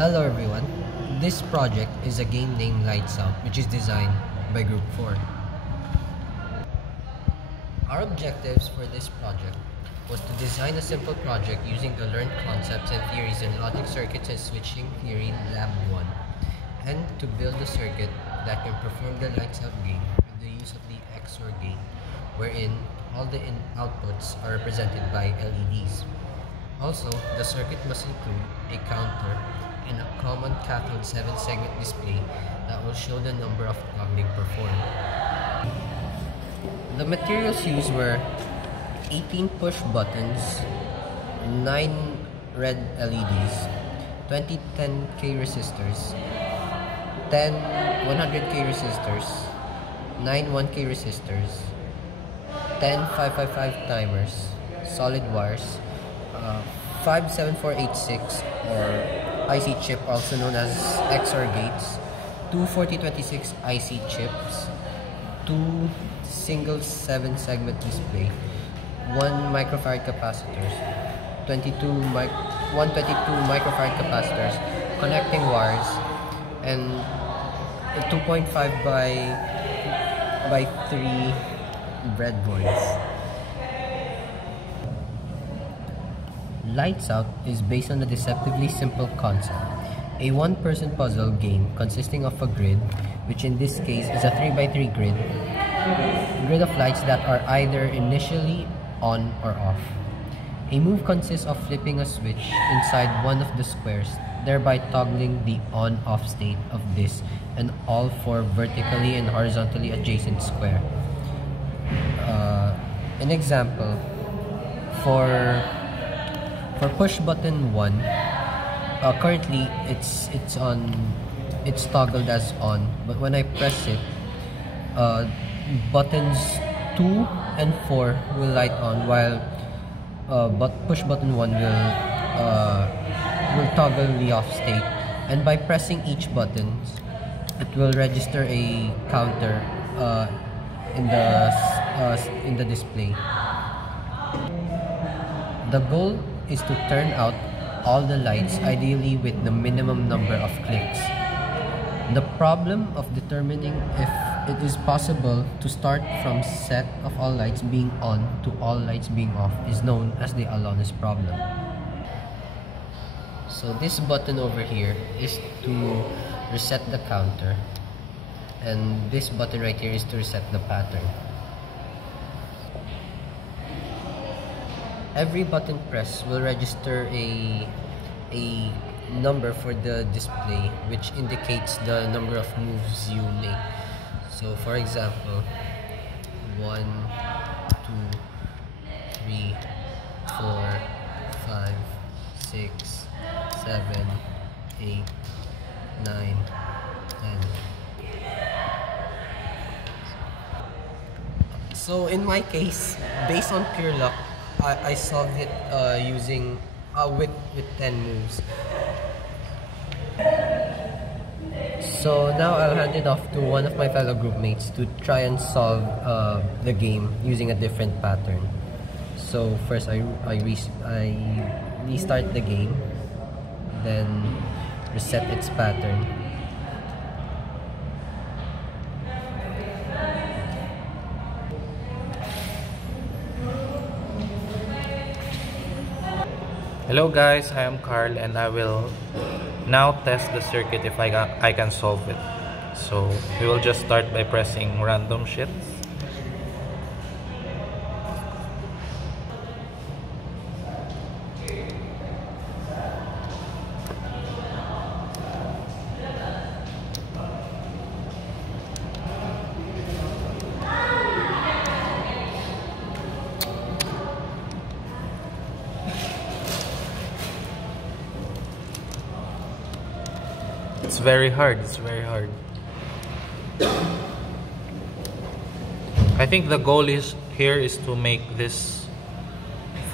Hello everyone. This project is a game named Lights Out, which is designed by Group 4. Our objectives for this project was to design a simple project using the learned concepts and theories in logic circuits and switching theory lab 1, and to build a circuit that can perform the Lights Out game with the use of the XOR gate, wherein all the outputs are represented by LEDs. Also, the circuit must include a counter and a common cathode 7-segment display that will show the number of toggling performed. The materials used were 18 push buttons, 9 red LEDs, 20 10K resistors, 10 100K resistors, 9 1K resistors, 10 555 timers, solid wires, 57486 or IC chip, also known as XOR gates, 2 4026 IC chips, 2 single 7-segment display, 1 microfarad capacitors, 122 microfarad capacitors, connecting wires, and 2.5 by 3 breadboards. Lights Out is based on a deceptively simple concept. A one-person puzzle game consisting of a grid, which in this case is a 3x3 grid of lights that are either initially on or off. A move consists of flipping a switch inside one of the squares, thereby toggling the on-off state of this and all 4 vertically and horizontally adjacent square. An example, for push button 1, currently it's toggled as on, but when I press it, buttons 2 and 4 will light on, while push button 1 will toggle the off state, and by pressing each button it will register a counter in the display. The goal is to turn out all the lights, ideally with the minimum number of clicks. The problem of determining if it is possible to start from set of all lights being on to all lights being off is known as the Alanis problem. So this button over here is to reset the counter, and this button right here is to reset the pattern. Every button press will register a number for the display, which indicates the number of moves you make. So for example, 1, 2, 3, 4, 5, 6, 7, 8, 9, 10. So in my case, based on pure luck, I solved it using with 10 moves. So now I'll hand it off to one of my fellow groupmates to try and solve the game using a different pattern. So first I restart the game, then reset its pattern. Hello guys, I am Carl and I will now test the circuit if I can solve it. So we will just start by pressing random shifts. It's very hard. I think the goal here is to make this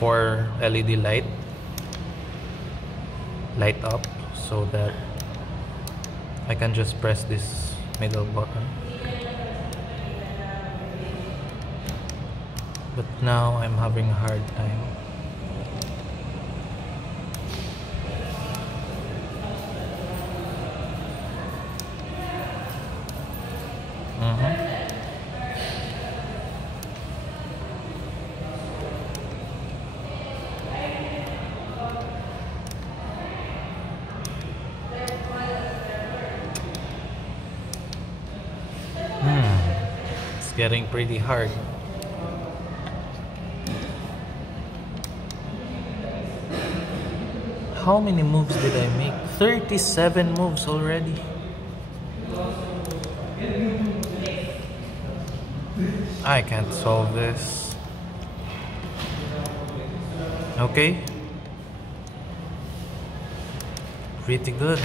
4 LED light up so that I can just press this middle button. But now I'm having a hard time. getting pretty hard. How many moves did I make? 37 moves already. I can't solve this. Okay. Pretty good.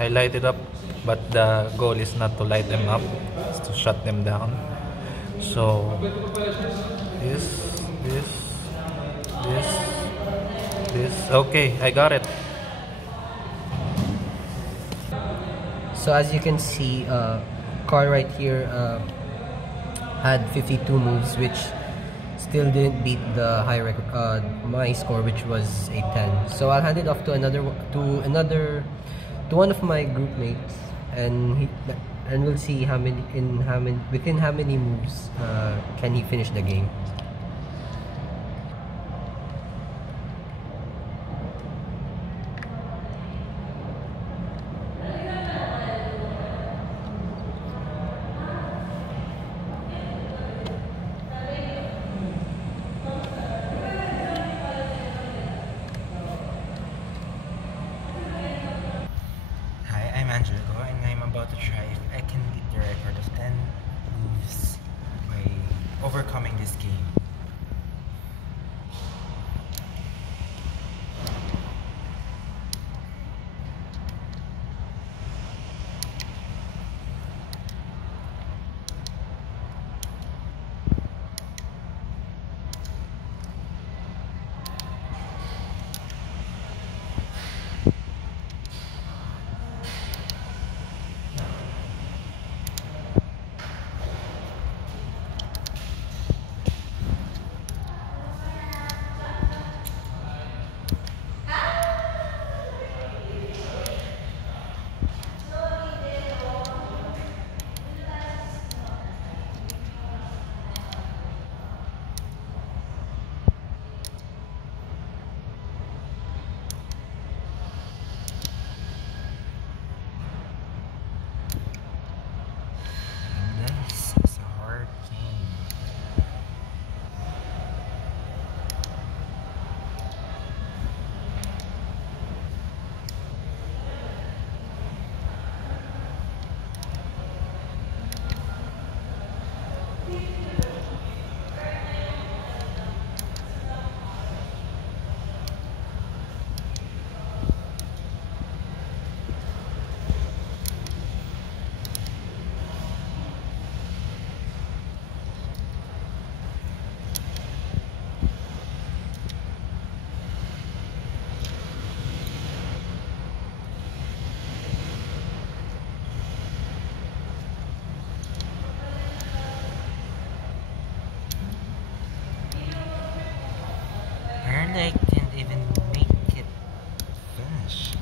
I light it up, but the goal is not to light them up, it's to shut them down. So this, this, this. Okay, I got it. So as you can see, Carl right here had 52 moves, which still didn't beat the high record, my score, which was a 10. So I'll hand it off to one of my group mates, and we'll see within how many moves can he finish the game. Hi, I'm Angelo, and I'm about to try if I can beat the record of 10 moves by overcoming this game. This is a hard game. Apparently I didn't even make it finish.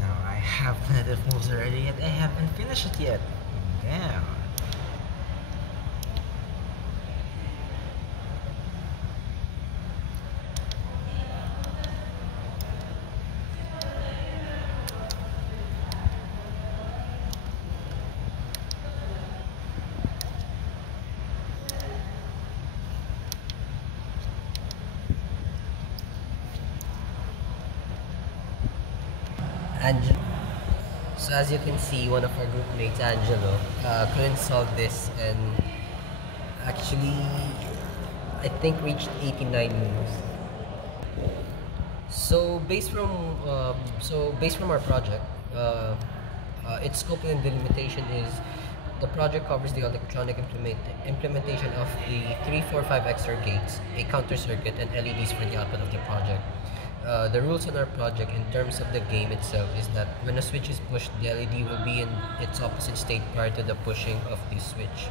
Now I have plenty of moves already and I haven't finished it yet. Damn. Angelo. So as you can see, one of our group mates, Angelo, couldn't solve this, and actually, I think reached 89 moves. So based from our project, its scope and delimitation is the project covers the electronic implementation of the 3, 4, 5 XOR gates, a counter circuit, and LEDs for the output of the project. The rules on our project in terms of the game itself is that when a switch is pushed, the LED will be in its opposite state prior to the pushing of the switch.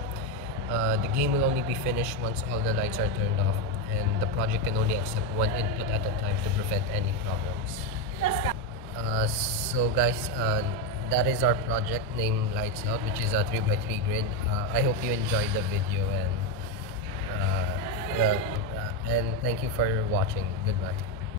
The game will only be finished once all the lights are turned off, and the project can only accept one input at a time to prevent any problems. So guys, that is our project named Lights Out, which is a 3x3 grid. I hope you enjoyed the video, and thank you for watching. Goodbye.